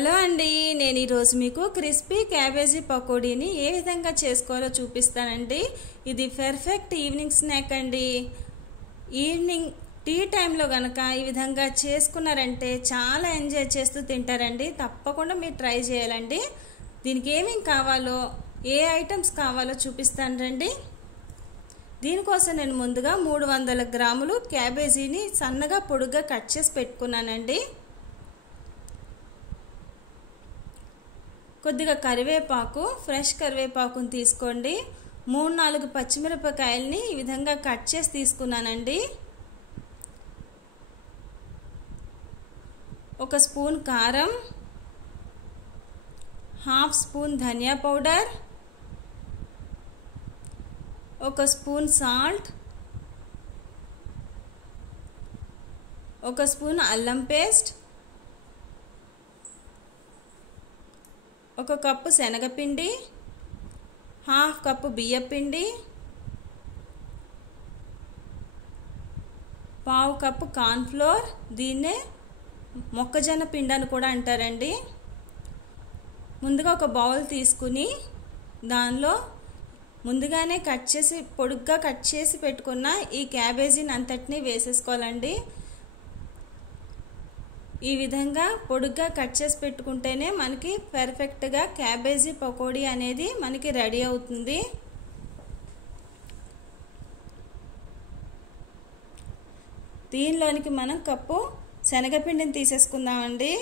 Hello అండి, నేను ఈరోజు మీకు క్రిస్పీ క్యాబేజీ పకోడీని ఏ విధంగా చేసుకోవాలో చూపిస్తానండి. ఇది పర్ఫెక్ట్ ఈవినింగ్ స్నాక్ అండి. ఈవినింగ్ టీ టైంలో కనుక ఈ విధంగా చేసుకున్నారంటే చాలా ఎంజాయ్ చేస్తూ తింటారండి. తప్పకుండా మీరు ట్రై చేయాలండి. దీనికి ఏమేమి కావాలో, ఏ ఐటమ్స్ కావాలో చూపిస్తాను రండి. దీనికోసం నేను ముందుగా 300 గ్రాములు క్యాబేజీని సన్నగా పొడుగ్గా కట్ చేసి పెట్టుకున్నానండి. కొద్దిగా కరివేపాకు, ఫ్రెష్ కరివేపాకుని తీసుకోండి. 3-4 పచ్చిమిరపకాయలని ఈ విధంగా కట్ చేసి తీసుకున్నానండి. 1 స్పూన్ కారం, 1/2 స్పూన్ ధనియా పౌడర్, 1 స్పూన్ సాల్ట్, 1 స్పూన్ అల్లం పేస్ట్, 1 కప్పు శనగపిండి, 1/2 కప్పు బియ్యపిండి, 1/2 కప్పు కార్న్ఫ్లోర్, దీన్నే మొక్కజొన్న పిండి అని కూడా అంటారండి. ముందుగా ఒక బౌల్ తీసుకుని దానిలో ముందుగానే పొడుగ్గా కట్ చేసి పెట్టుకున్న ఈ క్యాబేజీని అంతటినీ వేసేసుకోవాలండి. ఈ విధంగా పొడుగ్గా కట్ చేసి పెట్టుకుంటేనే మనకి పర్ఫెక్ట్గా క్యాబేజీ పకోడీ అనేది మనకి రెడీ అవుతుంది. దీనిలోనికి మనం కప్పు శనగపిండిని తీసేసుకుందామండి.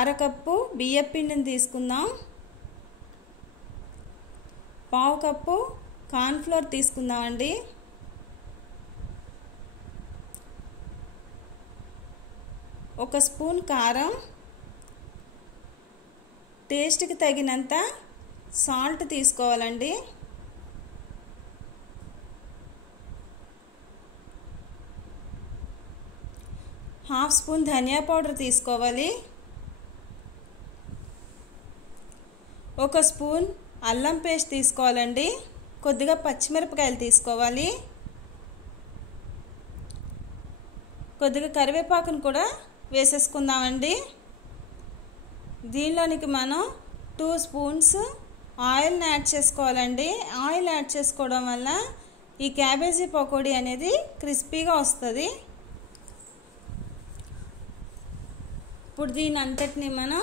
1/2 కప్పు బియ్యపిండిని తీసుకుందాం. 1/2 కప్పు కార్న్ఫ్లోర్ తీసుకుందామండి. 1 స్పూన్ కారం, టేస్ట్కి తగినంత సాల్ట్ తీసుకోవాలండి. 1/2 స్పూన్ ధనియా పౌడర్ తీసుకోవాలి. 1 స్పూన్ అల్లం పేస్ట్ తీసుకోవాలండి. కొద్దిగా పచ్చిమిరపకాయలు తీసుకోవాలి. కొద్దిగా కరివేపాకును కూడా వేసేసుకుందామండి. దీనిలోనికి మనం 2 స్పూన్స్ ఆయిల్ని యాడ్ చేసుకోవాలండి. ఆయిల్ యాడ్ చేసుకోవడం వల్ల ఈ క్యాబేజీ పకోడీ అనేది క్రిస్పీగా వస్తుంది. ఇప్పుడు దీని అంతటిని మనం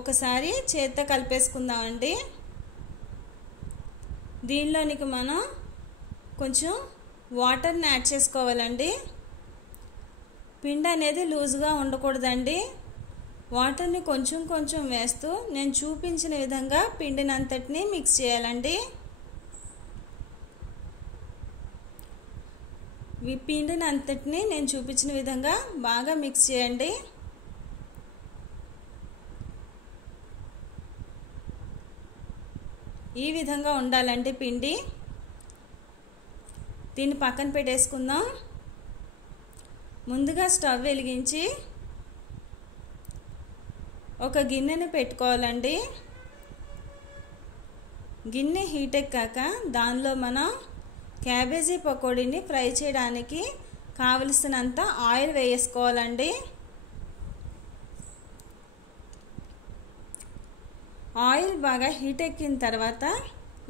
ఒకసారి చేత్తో కలిపేసుకుందామండి. దీనిలోనికి మనం కొంచెం వాటర్ని యాడ్ చేసుకోవాలండి. పిండి అనేది లూజ్గా ఉండకూడదండి. వాటర్ని కొంచెం కొంచెం వేస్తూ నేను చూపించిన విధంగా పిండిని అంతటిని మిక్స్ చేయాలండి. ఈ పిండిని అంతటిని నేను చూపించిన విధంగా బాగా మిక్స్ చేయండి. ఈ విధంగా ఉండాలండి పిండి. దీన్ని పక్కన పెట్టేసుకుందాం. ముందుగా స్టవ్ వెలిగించి ఒక గిన్నెని పెట్టుకోవాలండి. గిన్నె హీట్ ఎక్కాక దానిలో మనం క్యాబేజీ పకోడీని ఫ్రై చేయడానికి కావలసినంత ఆయిల్ వేసుకోవాలండి. ఆయిల్ బాగా హీట్ ఎక్కిన తర్వాత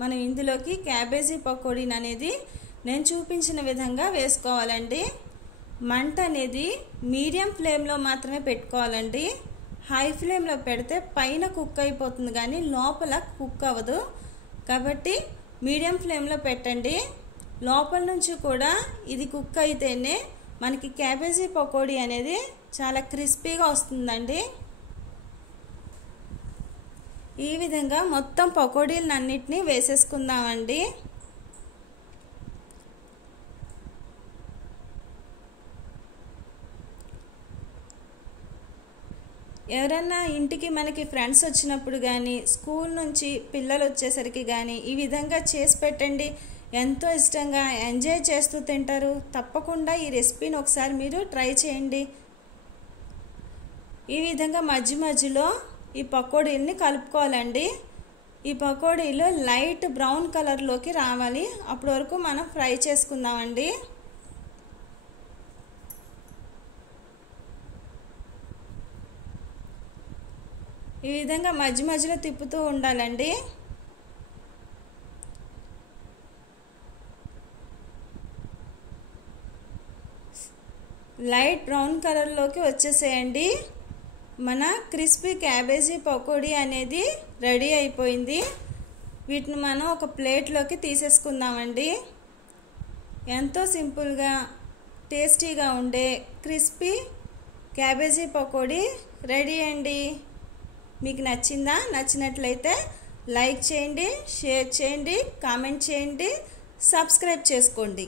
మనం ఇందులోకి క్యాబేజీ పకోడీని అనేది నేను చూపించిన విధంగా వేసుకోవాలండి. మంట అనేది మీడియం ఫ్లేమ్లో మాత్రమే పెట్టుకోవాలండి. హై ఫ్లేమ్లో పెడితే పైన కుక్ అయిపోతుంది కానీ లోపల కుక్ అవ్వదు. కాబట్టి మీడియం ఫ్లేమ్లో పెట్టండి. లోపల నుంచి కూడా ఇది కుక్ అయితేనే మనకి క్యాబేజీ పకోడీ అనేది చాలా క్రిస్పీగా వస్తుందండి. ఈ విధంగా మొత్తం పకోడీలను అన్నిటినీ వేసేసుకుందామండి. ఎవరన్నా ఇంటికి మనకి ఫ్రెండ్స్ వచ్చినప్పుడు కానీ, స్కూల్ నుంచి పిల్లలు వచ్చేసరికి కానీ ఈ విధంగా చేసి పెట్టండి. ఎంతో ఇష్టంగా ఎంజాయ్ చేస్తూ తింటారు. తప్పకుండా ఈ రెసిపీని ఒకసారి మీరు ట్రై చేయండి. ఈ విధంగా మధ్య మధ్యలో ఈ పకోడీల్ని కలుపుకోవాలండి. ఈ పకోడీలు లైట్ బ్రౌన్ కలర్లోకి రావాలి. అప్పటి వరకు మనం ఫ్రై చేసుకుందామండి. ఈ విధంగా మధ్య మధ్యలో తిప్పుతూ ఉండాలండి. లైట్ బ్రౌన్ కలర్లోకి వచ్చేసేయండి. మన క్రిస్పీ క్యాబేజీ పకోడీ అనేది రెడీ అయిపోయింది. వీటిని మనం ఒక ప్లేట్లోకి తీసేసుకుందామండి. ఎంతో సింపుల్గా టేస్టీగా ఉండే క్రిస్పీ క్యాబేజీ పకోడీ రెడీ అండి. మీకు నచ్చిందా? నచ్చినట్లయితే లైక్ చేయండి, షేర్ చేయండి, కామెంట్ చేయండి, సబ్స్క్రైబ్ చేసుకోండి.